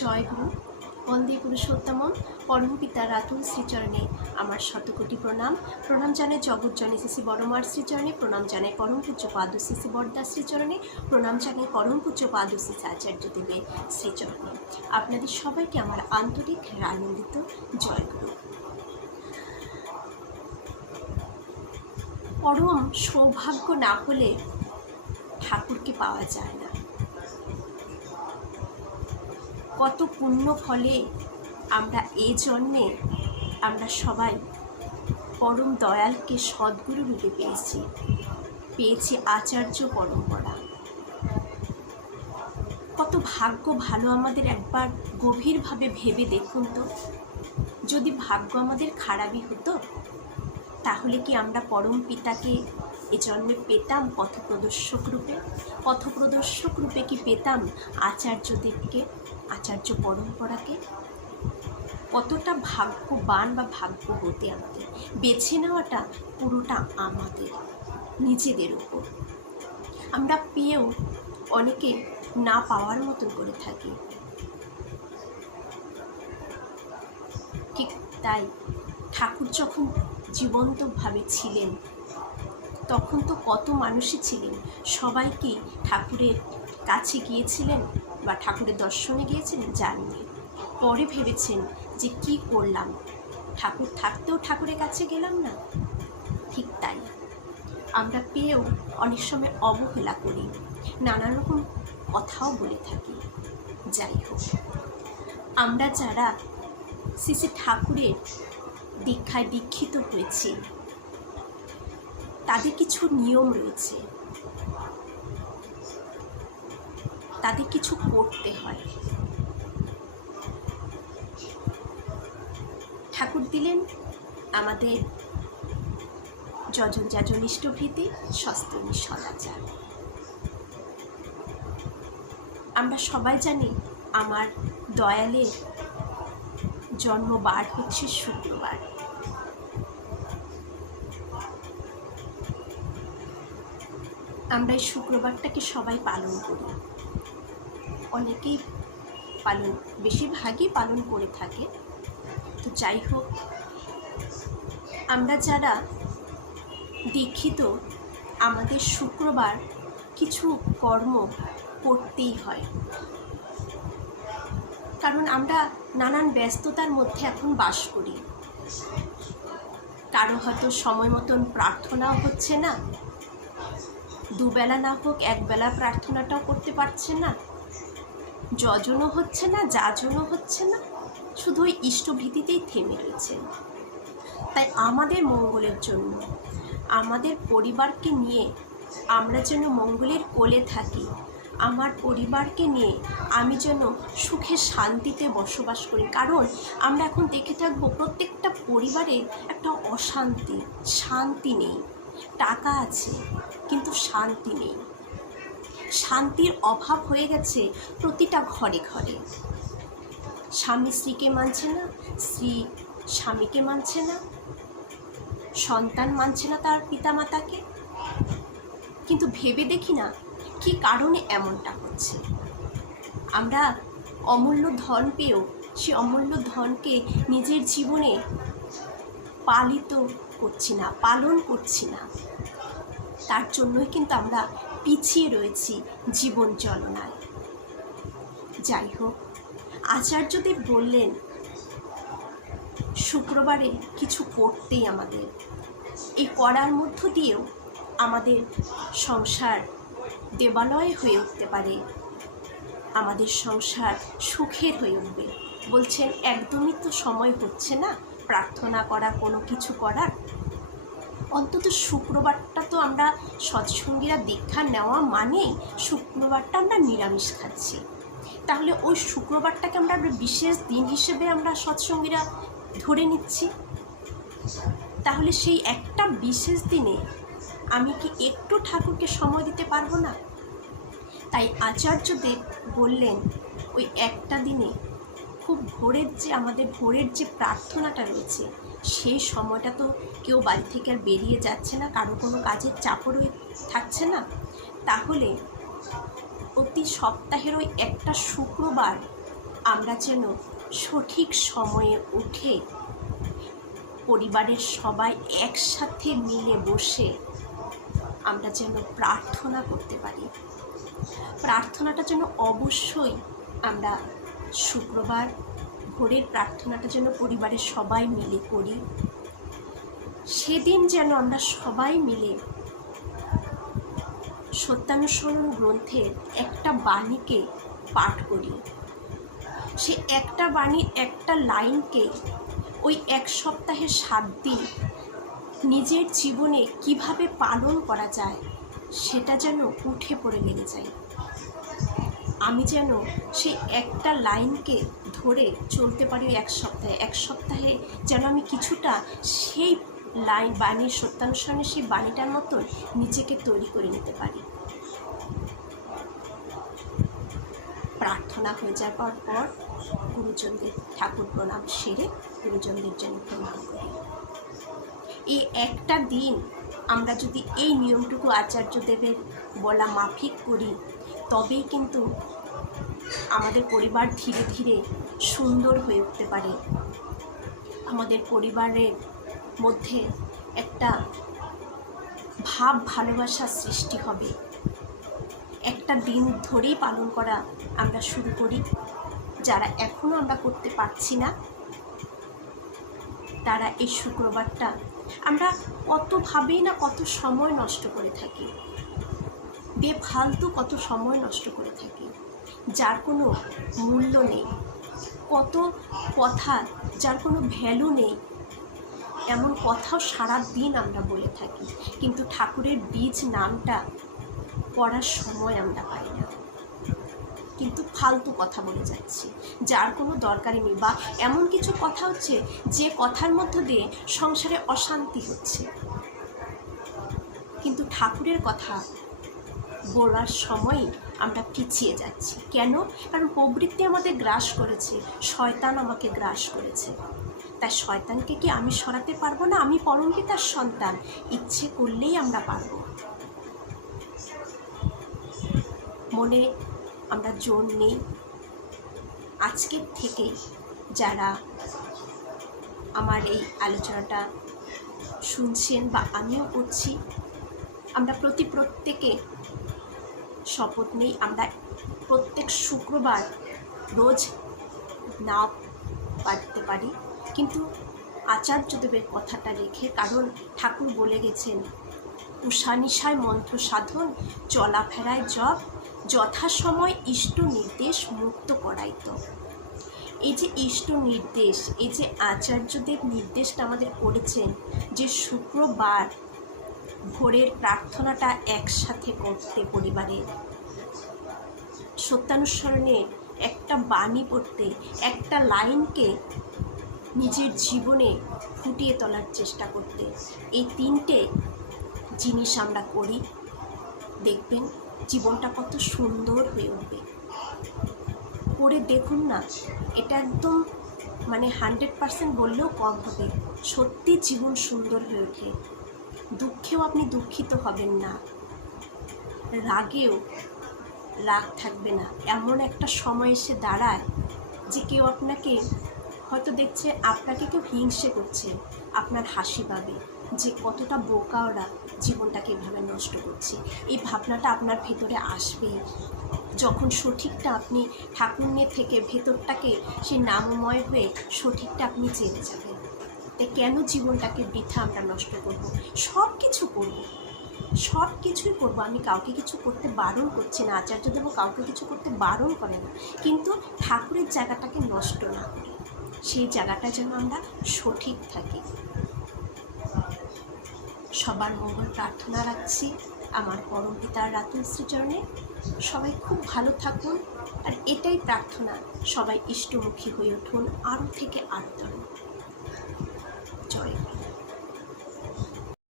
জয় গুরু বন্দে পুরুষোত্তমম পরম পিতা রাতুল শ্রীচরণে আমার শতকোটি প্রণাম। প্রণাম জানাই জগৎজনী শ্রী বড়মার শ্রীচরণে, প্রণাম জানাই পরম পূজ্য পাদ শ্রী বরদা শ্রীচরণে, প্রণাম জানাই পরম পূজ্য পাদ শ্রী আচার্যদেবের শ্রীচরণে। আপনাদের সবাইকে আমার আন্তরিক আনন্দিত জয় গুরু। পরম সৌভাগ্য না হলে ঠাকুরকে পাওয়া যায় না। কত পুণ্য ফলে আমরা এই জন্মে আমরা সবাই পরম দয়ালকে সদ্গুরু রূপে পেয়েছি আচার্য পরম্পরা। কত ভাগ্য ভালো আমাদের, একবার গভীরভাবে ভেবে দেখুন তো। যদি ভাগ্য আমাদের খারাপই হতো তাহলে কি আমরা পরম পিতাকে এ জন্মে পেতাম পথপ্রদর্শক রূপে কি পেতাম আচার্যদেবকে, আচার্য পরম্পরাকে? কতটা ভাগ্যবান বা ভাগ্যবতী আমাদের। বেছে নেওয়াটা পুরোটা আমাদের নিজেদের উপর। আমরা পেয়েও অনেকে না পাওয়ার মতন করে থাকি। ঠিক তাই ঠাকুর যখন জীবন্তভাবে ছিলেন তখন তো কত মানুষই ছিলেন, সবাই কি ঠাকুরের কাছে গিয়েছিলেন বা ঠাকুরের দর্শনে গিয়েছিলেন? যাননি। পরে ভেবেছেন যে কি করলাম, ঠাকুর থাকতেও ঠাকুরের কাছে গেলাম না। ঠিক তাই আমরা পেয়েও অনেক সময় অবহেলা করি, নানা রকম কথাও বলে থাকি। যাই হোক, আমরা যারা শ্রী শ্রী ঠাকুরের দীক্ষায় দীক্ষিত হয়েছি তাদের কিছু নিয়ম রয়েছে, তাদের কিছু করতে হয়। ঠাকুর দিলেন আমাদের যজন যাজন ইষ্টভীতি সস্তনী সদাচার। আমরা সবাই জানি আমার দয়ালের জন্মবার হচ্ছে শুক্রবার। আমরা এই শুক্রবারটাকে সবাই পালন করি, অনেকেই বেশিরভাগই পালন করে থাকে। তো যাই হোক, আমরা যারা দীক্ষিত আমাদের শুক্রবার কিছু কর্ম করতেই হয়, কারণ আমরা নানান ব্যস্ততার মধ্যে এখন বাস করি। কারো হয়তো সময় মতন প্রার্থনাও হচ্ছে না, দুবেলা না হোক একবেলা প্রার্থনাটাও করতে পারছে না, যজনও হচ্ছে না, যাজনও হচ্ছে না, শুধু ওই ইষ্টভীতিতেই থেমে রয়েছে। তাই আমাদের মঙ্গলের জন্য, আমাদের পরিবারকে নিয়ে আমরা যেন মঙ্গলের কোলে থাকি, আমার পরিবারকে নিয়ে আমি যেন সুখে শান্তিতে বসবাস করি। কারণ আমরা এখন দেখে থাকবো প্রত্যেকটা পরিবারে একটা অশান্তি, শান্তি নেই। টাকা আছে কিন্তু শান্তি নেই, শান্তির অভাব হয়ে গেছে প্রতিটা ঘরে ঘরে। স্বামী স্ত্রীকে মানছে না, স্ত্রী স্বামীকে মানছে না, সন্তান মানছে না তার পিতামাতাকে। কিন্তু ভেবে দেখি না কি কারণে এমনটা হচ্ছে। আমরা অমূল্য ধন পেয়েও সে অমূল্য ধনকে নিজের জীবনে পালন করছি না। তার জন্যই কিন্তু আমরা পিছিয়ে রয়েছি জীবন চলনায়। যাই হোক, আচার্যদেব বললেন শুক্রবারে কিছু করতেই আমাদের। এই করার মধ্য দিয়েও আমাদের সংসার দেবালয় হয়ে উঠতে পারে, আমাদের সংসার সুখের হয়ে উঠবে। বলছেন একদমই তো সময় হচ্ছে না প্রার্থনা করার, কোনো কিছু করার। অন্তত শুক্রবারটা তো আমরা সৎসঙ্গীরা দীক্ষা নেওয়া মানেই শুক্রবারটা আমরা নিরামিষ খাচ্ছি। তাহলে ওই শুক্রবারটাকে আমরা বিশেষ দিন হিসেবে আমরা সৎসঙ্গীরা ধরে নিচ্ছি। তাহলে সেই একটা বিশেষ দিনে আমি কি একটু ঠাকুরকে সময় দিতে পারবো না? তাই আচার্যদেব বললেন ওই একটা দিনে খুব আমাদের ভোরের যে প্রার্থনাটা রয়েছে সেই সময়টা তো কেউ বাড়ি থেকে আর বেরিয়ে যাচ্ছে না, কারো কোনো কাজের চাপও থাকছে না। তাহলে প্রতি সপ্তাহের ওই একটা শুক্রবার আমরা যেন সঠিক সময়ে উঠে পরিবারের সবাই একসাথে মিলে বসে আমরা যেন প্রার্থনা করতে পারি। প্রার্থনাটা যেন অবশ্যই আমরা শুক্রবার ভোরের প্রার্থনাটা যেন পরিবারের সবাই মিলে করি। সেদিন যেন আমরা সবাই মিলে সত্যানুসরণ গ্রন্থের একটা বাণীকে পাঠ করি। সে একটা বাণীর একটা লাইনকে ওই এক সপ্তাহে 7 দিন নিজের জীবনে কিভাবে পালন করা যায় সেটা যেন উঠে পড়ে লেগে যায়। আমি যেন সেই একটা লাইনকে ধরে চলতে পারি এক সপ্তাহে যেন আমি কিছুটা সেই লাইন বাণীর সত্যানুসরণের সেই বাণীটার মতন নিজেকে তৈরি করে নিতে পারি। প্রার্থনা হয়ে যাওয়ার পর গুরুজনদের ঠাকুর প্রণাম সেরে গুরুজনদের জন্য প্রণাম করি। এই একটা দিন আমরা যদি এই নিয়মটুকু আচার্যদেবের বলা মাফিক করি তবেই কিন্তু আমাদের পরিবার ধীরে ধীরে সুন্দর হয়ে উঠতে পারে। আমাদের পরিবারের মধ্যে একটা ভাব ভালোবাসার সৃষ্টি হবে। একটা দিন ধরেই পালন করা আমরা শুরু করি। যারা এখনও আমরা করতে পারছি না তারা এই শুক্রবারটা আমরা কতভাবেই না কত সময় নষ্ট করে থাকি, বেফালতু কত সময় নষ্ট করে থাকি, যার কোনো মূল্য নেই, কত কথা যার কোনো ভ্যালু নেই, এমন কথাও সারা দিন আমরা বলে থাকি, কিন্তু ঠাকুরের বীজ নামটা পড়ার সময় আমরা পাই না, কিন্তু ফালতু কথা বলে যাচ্ছি, যার কোনো দরকারই নেই, বা এমন কিছু কথা হচ্ছে যে কথার মধ্য দিয়ে সংসারে অশান্তি হচ্ছে, কিন্তু ঠাকুরের কথা বলার সময়ই আমরা পিছিয়ে যাচ্ছি। কেন? কারণ প্রবৃত্তি আমাদের গ্রাস করেছে, শয়তান আমাকে গ্রাস করেছে। তাই শয়তানকে কি আমি সরাতে পারবো না? আমি পরমপিতার সন্তান, ইচ্ছে করলেই আমরা পারবো। মনে আমরা জোর নেই। আজকের থেকেই যারা আমার এই আলোচনাটা শুনছেন বা আমিও করছি, আমরা প্রত্যেকে শপথ নেই, আমরা প্রত্যেক শুক্রবার রোজ নাও পারতে পারি, কিন্তু আচার্যদেবের কথাটা রেখে, কারণ ঠাকুর বলে গেছেন উষানিশায় মন্ত্র সাধন, চলাফেরায় জপ, যথাসময় ইষ্ট নির্দেশ মুক্ত করাইত। এই যে ইষ্ট নির্দেশ, এই যে আচার্যদেব নির্দেশটা আমাদের করেছেন যে শুক্রবার ভোরের প্রার্থনাটা একসাথে করতে, পরিবারে সত্যানুসরণে একটা বাণী পড়তে, একটা লাইনকে নিজের জীবনে ফুটিয়ে তোলার চেষ্টা করতে, এই 3টে জিনিস আমরা করি, দেখবেন জীবনটা কত সুন্দর হয়ে উঠবে। করে দেখুন না, এটা একদম 100% বললেও কম হবে, সত্যি জীবন সুন্দর হয়ে ওঠে। দুঃখেও আপনি দুঃখিত হবেন না, রাগেও রাগ থাকবে না। এমন একটা সময় এসে দাঁড়ায় যে কেউ আপনাকে হয়তো দেখছে, আপনাকে কেউ হিংসে করছে, আপনার হাসি পাবে যে কতটা বোকা ওরা জীবনটাকে এভাবে নষ্ট করছে। এই ভাবনাটা আপনার ভেতরে আসবেই যখন সঠিকটা আপনি ঠাকুর নিয়ে থেকে ভেতরটাকে সেই নামময় হয়ে সঠিকটা আপনি জেনে যাবেন। তাই কেন জীবনটাকে বৃথা আমরা নষ্ট করব? সব কিছুই করবো। আমি কাউকে কিছু করতে বারণ করছি না, আচার্যদেবও কাউকে কিছু করতে বারণ করে না, কিন্তু ঠাকুরের জায়গাটাকে নষ্ট না করি, সেই জায়গাটা যেন আমরা সঠিক থাকি। সবার মঙ্গল প্রার্থনা রাখছি আমার পরম পিতার রাতুল শ্রীচরণে। সবাই খুব ভালো থাকুন, আর এটাই প্রার্থনা, সবাই ইষ্টমুখী হয়ে উঠুন, আরও থেকে আরও